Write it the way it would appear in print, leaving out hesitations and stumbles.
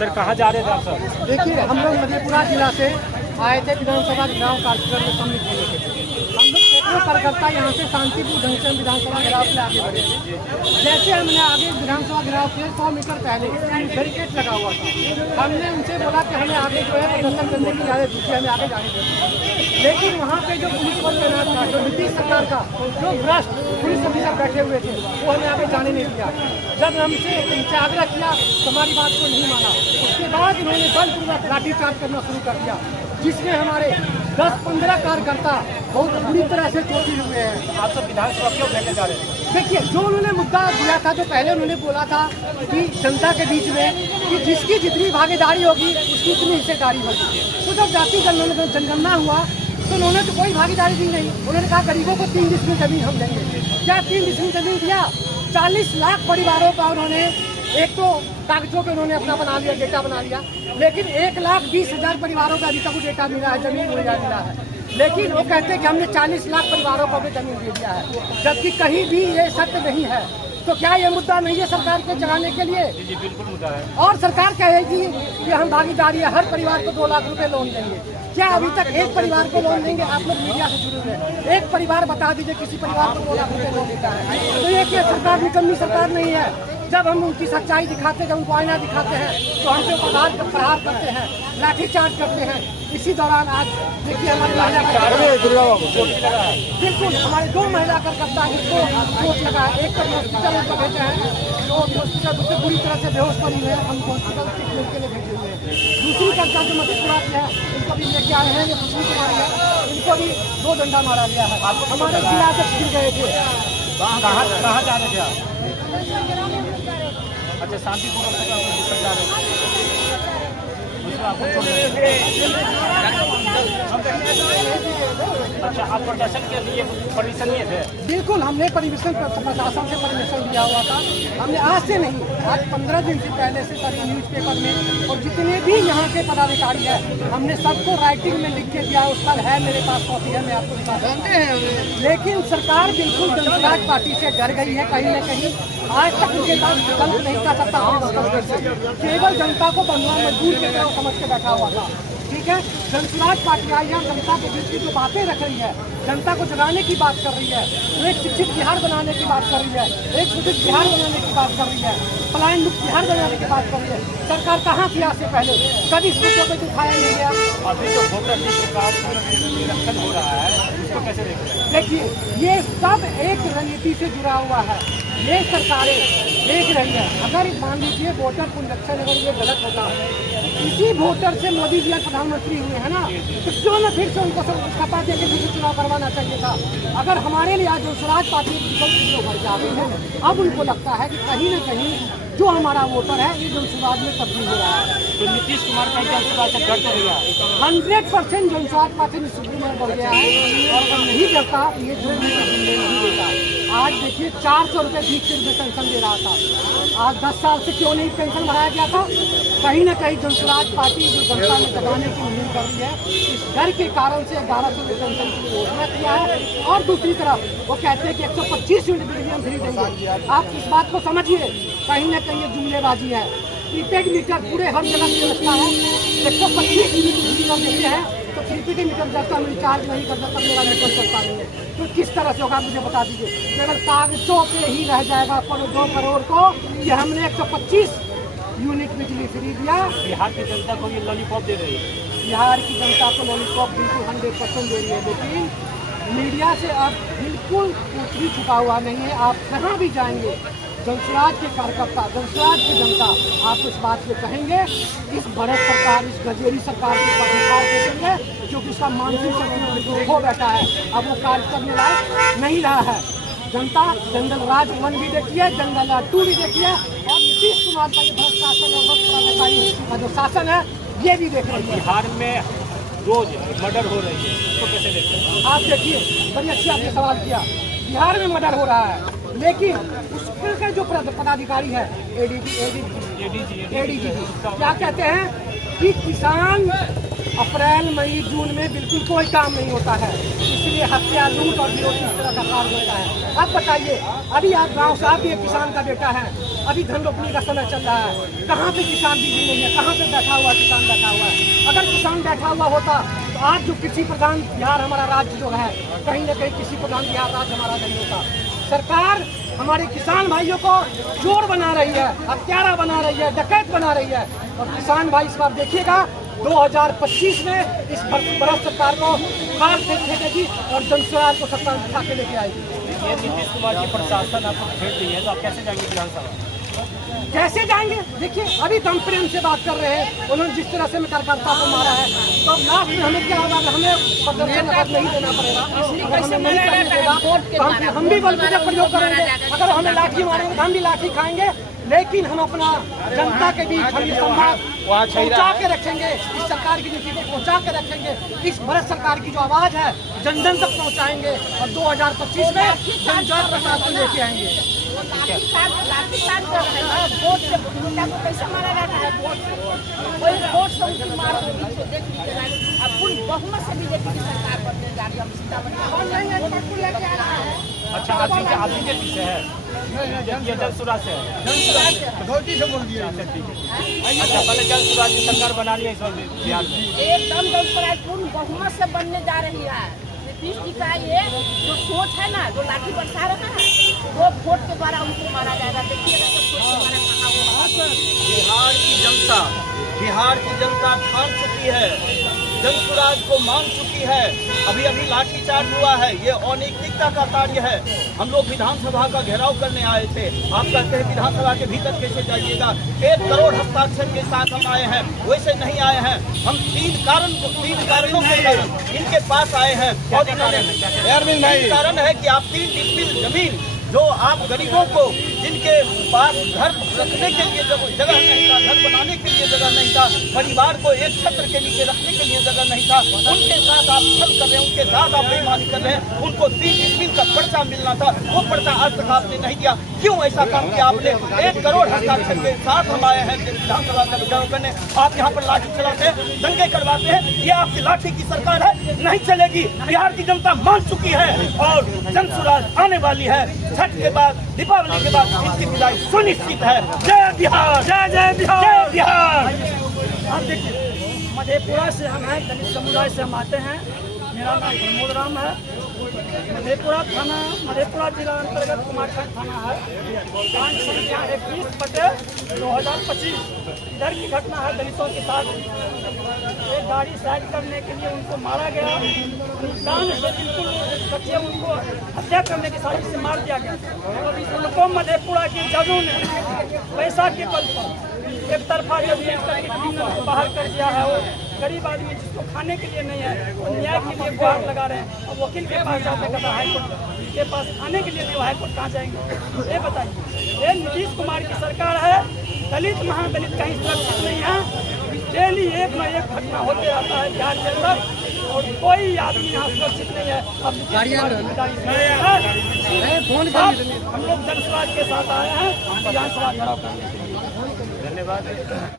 Sir कहाँ जा रहे थे आप सर? देखिए, हम लोग मधेपुरा जिला से आए थे विधानसभा चुनाव कार्यक्रम में सम्मिलित होने के लिए। हम लोग सैकड़ों कार्यकर्ता यहाँ से शांतिपूर्ण ढंग से विधानसभा घेराव के लिए आगे बढ़े थे। जैसे हमने आगे विधानसभा घेराव के 100 मीटर पहले बैरिकेड लगा हुआ था, हमने उनसे बोला कि हमें आगे जो है प्रदर्शन करने की इजाज़त दीजिए, हमें आगे जाने दीजिए। लेकिन वहाँ पे जो पुलिस बल तैनात था, जो नीतीश सरकार का जो भ्रष्ट पुलिस अफसर बैठे हुए थे, वो हमें आगे जाने नहीं दिया। जब हमसे उनसे आग्रह किया तो हमारी बात को नहीं माना। उसके बाद उन्होंने बलपूर्वक लाठीचार्ज करना शुरू कर दिया, जिसमें हमारे 10-15 कार्यकर्ता बहुत बुरी तरह से चोटिल हुए हैं। आप सब विधानसभा क्यों भेजने जा रहे थे? देखिए, जो उन्होंने मुद्दा दिया था, जो पहले उन्होंने बोला था कि जनता के बीच में कि जिसकी जितनी भागीदारी होगी उसकी उतनी हिस्सेदारी होगी। तो जब जाति जनगणना हुआ तो उन्होंने तो कोई भागीदारी दी नहीं। उन्होंने कहा गरीबों को 3 डिसमिल जमीन हम देंगे। क्या 3 डिसमिल जमीन दिया? 40 लाख परिवारों का उन्होंने एक तो कागजों पे उन्होंने अपना बना लिया, डेटा बना लिया, लेकिन 1,20,000 परिवारों का अभी तक वो डेटा मिला है, जमीन मिला है। लेकिन वो कहते हैं कि हमने 40 लाख परिवारों को भी जमीन दे दिया है, जबकि कहीं भी ये सत्य नहीं है। तो क्या ये मुद्दा नहीं है सरकार के जगाने के लिए? जी बिल्कुल मुद्दा है। और सरकार कहेगी कि हम भागीदारी है, हर परिवार को 2 लाख रुपए लोन देंगे। क्या अभी तक एक परिवार को लोन देंगे? आप लोग मीडिया से जुड़े हुए हैं, एक परिवार बता दीजिए किसी परिवार को 2 लाख रुपए लोन देता है। तो ये क्या सरकार निकम्मी सरकार नहीं है? जब हम उनकी सच्चाई दिखाते हैं, जब उनको आईना दिखाते हैं, तो हम पे प्रहार करते हैं, लाठीचार्ज करते हैं। इसी दौरान आज देखिए हमारे महिला बिल्कुल हमारे 2 महिला कार्यकर्ता जिसको चोट लगा है, एक तो हॉस्पिटल उनको भेजे हैं, तो हॉस्पिटल उससे बुरी तरह से बेहोश पड़ी हुई है, हम हॉस्पिटल ट्रीटमेंट के लिए भेजे हुए हैं। दूसरी कार्यकर्ता जो मधेपुरा की है, उनको भी लेके आए हैं, ये खुशबू कुमार है, उनको भी 2 डंडा मारा गया है। हमारे जिला से गिर गए थे। कहाँ जा रहे थे आप? अच्छा, शांतिपूर्वक जा रहे थे। अच्छा, आप प्रदर्शन के लिए परमिशन लिए थे? बिल्कुल, हमने परमिशन प्रशासन से परमिशन लिया हुआ था। हमने आज से नहीं, आज 15 दिन से पहले से सभी न्यूज़पेपर में और जितने भी यहाँ के पदाधिकारी हैं, हमने सबको राइटिंग में लिख के दिया। उसका है मेरे पास कॉपी है, मैं आपको दिखा सकते हैं। लेकिन सरकार बिल्कुल जनसुराज पार्टी से डर गई है कहीं न कहीं। आज तक उनके पास विकल्प नहीं कर सकता, केवल जनता को बंधुआ मजदूर की तरह समझ के बैठा हुआ था। ठीक है, जनसुराज पार्टी आई है, जनता के बीच की जो बातें रख रही है, जनता को जगाने की बात कर रही है, एक शिक्षित बिहार बनाने की बात कर रही है, एक सुरक्षित बिहार बनाने की बात कर रही है, पलायन मुक्त बिहार बनाने की बात कर रही है। सरकार कहाँ थी आज से पहले? कभी इस मुद्दों पर उठाया नहीं गया। अभी जो वोटर लिस्ट का निरीक्षण हो रहा है, उसको कैसे देख रहे हैं? देखिए, ये सब एक रणनीति से जुड़ा हुआ है। ये सरकारें देख रही है, अगर मान लीजिए वोटर को निरीक्षण अगर ये गलत होता है, इसी वोटर से मोदी जी प्रधानमंत्री हुए हैं ना, तो क्यों न फिर से उनको सपा दे के फिर से चुनाव करवाना चाहिए था। अगर हमारे लिए आज जनसुराज पार्टी विकल्प भर जा रही है, अब उनको लगता है कि कहीं न कहीं जो हमारा वोटर है ये जनसुराज में तब्दील हो रहा है। तो नीतीश कुमार का जनसुराज से डर तो गया? 100% जनसुराज पार्टी में बढ़ गया है, और अगर नहीं डरता तो ये जुड़ने नहीं देता। आज देखिए 400 रुपये भीख में पेंशन दे रहा था, आज 10 साल से क्यों नहीं पेंशन बढ़ाया गया था? कहीं न कहीं जनसुराज पार्टी जो जनता में दबाने की मुहिम कर रही है, इस डर के कारण से 1100 रुपये पेंशन की घोषणा किया है। और दूसरी तरफ वो कहते हैं कि 125 यूनिट बिजली हम फ्री देंगे। आप इस बात को समझिए, कहीं न कहीं ये जुमलेबाजी है। प्रीपेड मीटर पूरे हर जगह पे लगता है, 125 यूनिट बिजली हम देते हैं, तो प्रीपेड मीटर जब तक हम रिचार्ज नहीं कर सकता, मेरा नेटवर्क चलता नहीं है। तो किस तरह से होगा मुझे बता दीजिए। केवल कागजों पे ही रह जाएगा 2 करोड़ को कि हमने 125 यूनिट बिजली फ्री दिया। बिहार की जनता को ये लॉलीपॉप दे रही है। बिहार की जनता को लॉलीपॉप बिल्कुल 100% दे रही है, लेकिन मीडिया से अब बिल्कुल कुछ भी छुपा हुआ नहीं है। आप कहाँ भी जाएंगे, जनसुराज के कार्यकर्ता, जनसुराज की जनता आपको इस बात पे कहेंगे, इस बढ़त सरकार, इस गजेरी सरकार के अधिकार देखेंगे, जो कि उसका मानसिक शक्ति खो बैठा है, अब वो कार्य करने लायक नहीं रहा है। जनता जंगल राज 1 भी देखी है, जंगल राज 2 भी देखी है, और नीतीश कुमार का ये भ्रष्ट शासन और भ्रष्टाचारी का जो शासन है ये भी देख रही है। बिहार में रोज मर्डर हो रही है, उसको कैसे देखते हैं? आप देखिए, बड़ी अच्छी आपने सवाल किया। बिहार में मर्डर हो रहा है, लेकिन उसके जो पदाधिकारी है एडीजी क्या कहते हैं कि किसान अप्रैल मई जून में बिल्कुल कोई काम नहीं होता है, इसलिए हत्या, लूट और विरोध इस तरह का कार्य होता है। अब बताइए, अभी आप गांव से, आप भी एक किसान का बेटा है, अभी धन रोपनी का समय चल रहा है, कहाँ पे किसान बिजी नहीं है, कहाँ पे बैठा हुआ किसान बैठा हुआ है। अगर किसान बैठा हुआ होता तो आज जो कृषि प्रधान बिहार हमारा राज्य जो है, कहीं ना कहीं कृषि प्रधान बिहार राज्य हमारा नहीं होता। सरकार हमारे किसान भाइयों को चोर बना रही है, हत्यारा बना रही है, डकैत बना रही है। और किसान भाई इस बार देखिएगा 2025 में इस भारत सरकार को हार फेंकेगी और जनस्वराज को सत्ता में उठा के लेके आएगी। ये नीतीश कुमार की प्रशासन आपको भेज दी है, तो आप कैसे जाएंगे विधानसभा? कैसे जाएंगे? देखिए अभी दम प्रेम से बात कर रहे हैं, उन्होंने जिस तरह से कार्यकर्ता को मारा है, तो लास्ट में हमें क्या होगा? हमें प्रदर्शन अगर नहीं देना पड़ेगा, अगर हमें नहीं करने देगा तो हम भी बल का प्रयोग करेंगे। अगर हमें लाठी मारेंगे तो हम भी लाठी खाएंगे, लेकिन हम अपना जनता के बीच हम संवाद पहुंचा के रखेंगे, इस सरकार की नीति को पहुंचा के रखेंगे। इस भारत सरकार की जो आवाज है जन जन तक पहुंचाएंगे और 2025 में जन प्रसाद को लेके आएंगे। लाठीचार्ज कर रहे हैं, वोट से मुद्दा को कैसे मारा जाता है? वही वोट से उनकी मार को देख लीजिएगा। अब पूरी बहुमत से बीजेपी की सरकार बनने जा रही है। हम सीतामढ़ी लेके आ रहा है। अच्छा, आप ही के पीछे है, ये जनसुराज से है, गलती से बोल दिया। अच्छा ठीक है। अच्छा, पहले जनसुराज की सरकार बनानी है इस वक्त बिहार में। एकदम जनसुराज पूर्ण बहुमत से बनने जा रही है। नीतीश जी का ये जो सोच है ना, जो लाठी बरसा रहा है, वो वोट के द्वारा उनको मारा जाएगा। देखिएगा तो वोट के द्वारा कहाँ वो बिहार की जनता ठान चुकी है, जनसुराज को मान चुकी है। अभी अभी लाठीचार्ज हुआ है, ये अनैतिकता का कार्य है। हम लोग विधानसभा का घेराव करने आए थे, आप कहते हैं विधानसभा के भीतर कैसे जाइएगा? 1 करोड़ हस्ताक्षर के साथ हम आए हैं, वैसे नहीं आए हैं। हम 3 कारणों के कारण इनके पास आए हैं और इन्होंने कारण है कि आप 3 डिसमिल जमीन जो आप गरीबों को, जिनके पास घर रखने के लिए जगह नहीं था, घर बनाने के लिए जगह नहीं था, परिवार को एक छत्र के नीचे रखने के लिए जगह नहीं था, उनके साथ आप छल कर रहे हैं, उनके साथ आप बेईमानी कर रहे हैं। उनको 3 डिसमिल का पर्चा मिलना था, वो पर्चा आज तक आपने नहीं दिया। क्यों ऐसा काम किया आपने? 1 करोड़ हस्ताक्षर के साथ हम आए हैं विधानसभा का घेराव करने। आप यहाँ पर लाठी चलाते हैं, दंगे करवाते हैं, ये आपकी लाठी की सरकार है, नहीं चलेगी। बिहार की जनता मान चुकी है और जनसुराज आने वाली है। छठ के बाद, दीपावली के बाद इनकी विदाई सुनिश्चित है। जय बिहार, जय जय बिहार, जय बिहार। आप देखिए मधेपुरा से हम हैं, दलित समुदाय से हम आते हैं। मेरा नाम प्रमोद राम है। मधेपुरा थाना, मधेपुरा जिला अंतर्गत कुमारखंड थाना है। कांड संख्या 21/2025 इधर की घटना है। दलितों के साथ एक गाड़ी साइड करने के लिए उनको मारा गया, जान से बिल्कुल बच्चे उनको हत्या करने की साजिश से मार दिया गया। उनको मधेपुरा के जजों ने पैसा के बल पर एक तरफा जब को बाहर कर दिया है। वो गरीब आदमी जिसको खाने के लिए नहीं है, वो न्याय के लिए गुहार लगा रहे हैं। और वकील के पास जाते कहता हाईकोर्ट के पास, खाने के लिए भी हाईकोर्ट कहाँ जाएंगे? ये बताइए। ये नीतीश कुमार की सरकार है, दलित महादलित कहीं सुरक्षित नहीं है। डेली एक न एक घटना होते रहता है बिहार के अंदर और कोई आदमी यहाँ सुरक्षित नहीं है। अब हम लोग जनसुराज के साथ आए हैं, विधानसभा घेराव करने के लिए। धन्यवाद।